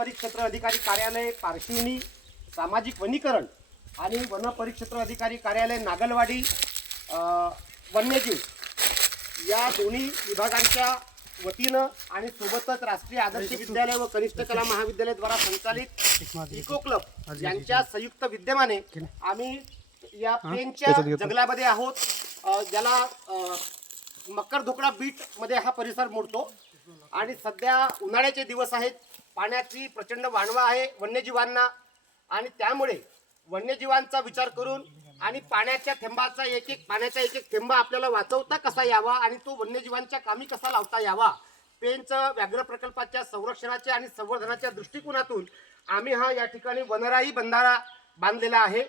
परिक्षेत्र अधिकारी कार्यालय पारशिवनी सामाजिक वनीकरण आणि वन परिक्षेत्र अधिकारी कार्यालय नागलवाडी वन्यजीव या दोन्ही विभागांच्या वतीनं आणि सोबतच राष्ट्रीय आदर्श विद्यालय व कनिष्ठ कला महाविद्यालय द्वारा संचालित इको क्लब यांच्या संयुक्त विद्यमाने आम्ही या पेनच्या जंगलामध्ये आहोत, ज्याला मकर धोकडा बीट मध्ये हा परिसर मोडतो आणि सध्या उन्हाळ्याचे दिवस आहेत, पाण्याची प्रचंड वानवा आहे वन्यजीवांना आणि त्यामुळे वन्यजीवांचा विचार करून आणि पाण्याच्या एक थेंब आपल्याला वाचवता कसा यावा आणि तो वन्यजीवांच्या कामी कसा लावता यावा, पेंच व्याघ्र प्रकल्पाच्या संरक्षणाच्या आणि संवर्धनाच्या दृष्टिकोनातून आम्ही हा या ठिकाणी वनराई बंधारा बांधलेला आहे।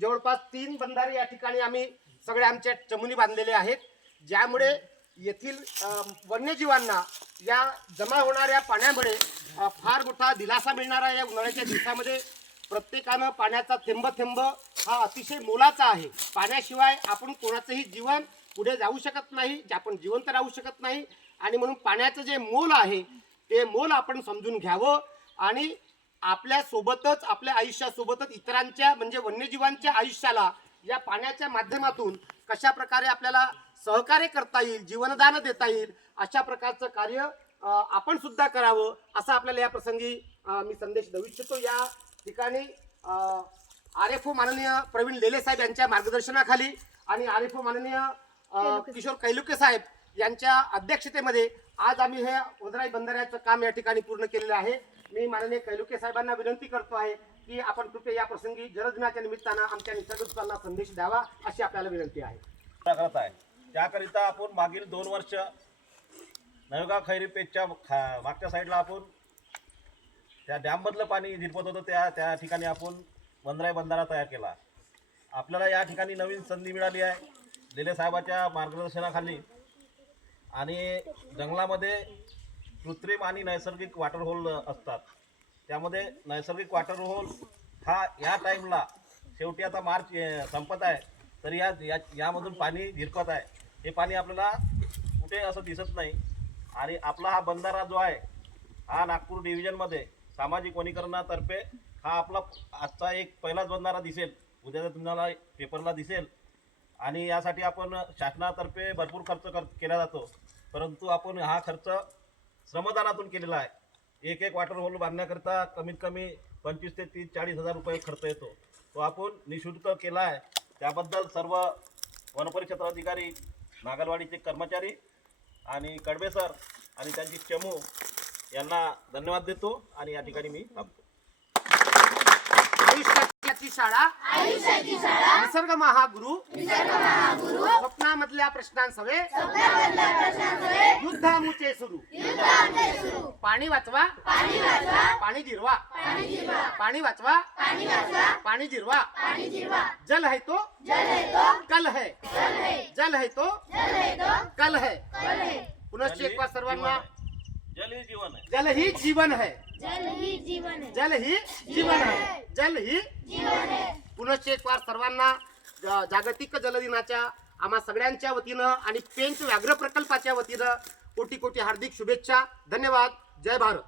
जवळपास 3 बंधारे या ठिकाणी आम्ही सगळे आमच्या चमूनी बांधलेले आहेत, ज्यामुळे येथील वन्यजीवांना या जमा होणाऱ्या पाण्यामुळे फार मोठा दिलासा मिळणार या उन्हाळ्याच्या दिवसामध्ये। प्रत्येकानं पाण्याचा थेंब हा अतिशय मोलाचा आहे। पाण्याशिवाय आपण कोणाचंही जीवन पुढे जाऊ शकत नाही, आपण जिवंत राहू शकत नाही आणि म्हणून पाण्याचं जे मोल आहे ते मोल आपण समजून घ्यावं आणि आपल्या सोबतच आपल्या आयुष्यासोबतच इतरांच्या म्हणजे वन्यजीवांच्या आयुष्याला या पाण्याच्या माध्यमातून कशा प्रकारे आपल्याला सहकार्य करता येईल, जीवनदान देता येईल, अशा प्रकारचं कार्य आपण सुद्धा करावं असं आपल्याला या प्रसंगी मी संदेश देऊ इच्छितो। या ठिकाणी RFO माननीय प्रवीण लेले साहेब यांच्या मार्गदर्शनाखाली आणि RFO माननीय किशोर कैलुके साहेब यांच्या अध्यक्षतेमध्ये आज आम्ही हे वनराई बंधाऱ्याचं काम या ठिकाणी पूर्ण केलेलं आहे। मी माननीय कैलुके साहेबांना विनंती करतो आहे की आपण कृपया या प्रसंगी जलदिनाच्या निमित्तानं आमच्या निसर्गदूतांना संदेश द्यावा अशी आपल्याला विनंती आहे। त्याकरिता आपण मागील 2 वर्ष नवगाव खैरी पेजच्या मागच्या साईडला आपण त्या डॅममधलं पाणी झिरपत होतं, त्या ठिकाणी आपण वनराई बंधारा तयार केला। आपल्याला या ठिकाणी नवीन संधी मिळाली आहे लेले साहेबाच्या मार्गदर्शनाखाली आणि जंगलामध्ये कृत्रिम आणि नैसर्गिक वॉटर होल असतात। त्यामध्ये नैसर्गिक वॉटर होल हा या टाईमला शेवटी आता मार्च संपत आहे तरी यामधून पाणी झिरपत आहे। हे पाणी आपल्याला कुठे असं दिसत नाही आणि आपला हा बंधारा जो आहे हा नागपूर डिव्हिजनमध्ये सामाजिक वनीकरणातर्फे हा आपला आजचा एक पहिलाच बंधारा दिसेल, उद्या तुम्हाला पेपरला दिसेल आणि यासाठी आपण शासनातर्फे भरपूर खर्च केला जातो, परंतु आपण हा खर्च श्रमदानातून केलेला आहे। एक वॉटर होल बांधण्याकरता कमीत कमी 25 ते 30-40 हजार रुपये खर्च येतो, तो आपण निःशुल्क केला आहे। त्याबद्दल सर्व वनपरिक्षेत्र अधिकारी, नागलवाडीचे कर्मचारी आणि कडबे सर आणि त्यांची चमू यांना धन्यवाद देतो आणि या ठिकाणी मी थांबतो। आयुष्याची शाळा निसर्ग महागुरु स्वप्नामधल्या प्रश्नांसवे युद्धामुचे सुरू पाणी वाचवा पाणी जिरवा पाणी वाचवा पाणी जिरवा जल है तो कल है जल है तो कल है। पुनश्च एक बार सर्वांना जल ही जीवन है, जल ही जीवन है, जल ही जीवन है, जल ही जीवन है, जल ही जीवन है। पुनश्च एक बार सर्वांना जागतिक जल दिनाच्या आम्हा सगळ्यांच्या वतीनं आणि पेंच व्याघ्र प्रकल्पाच्या वतीनं कोटी कोटी हार्दिक शुभेच्छा। धन्यवाद। जय भारत।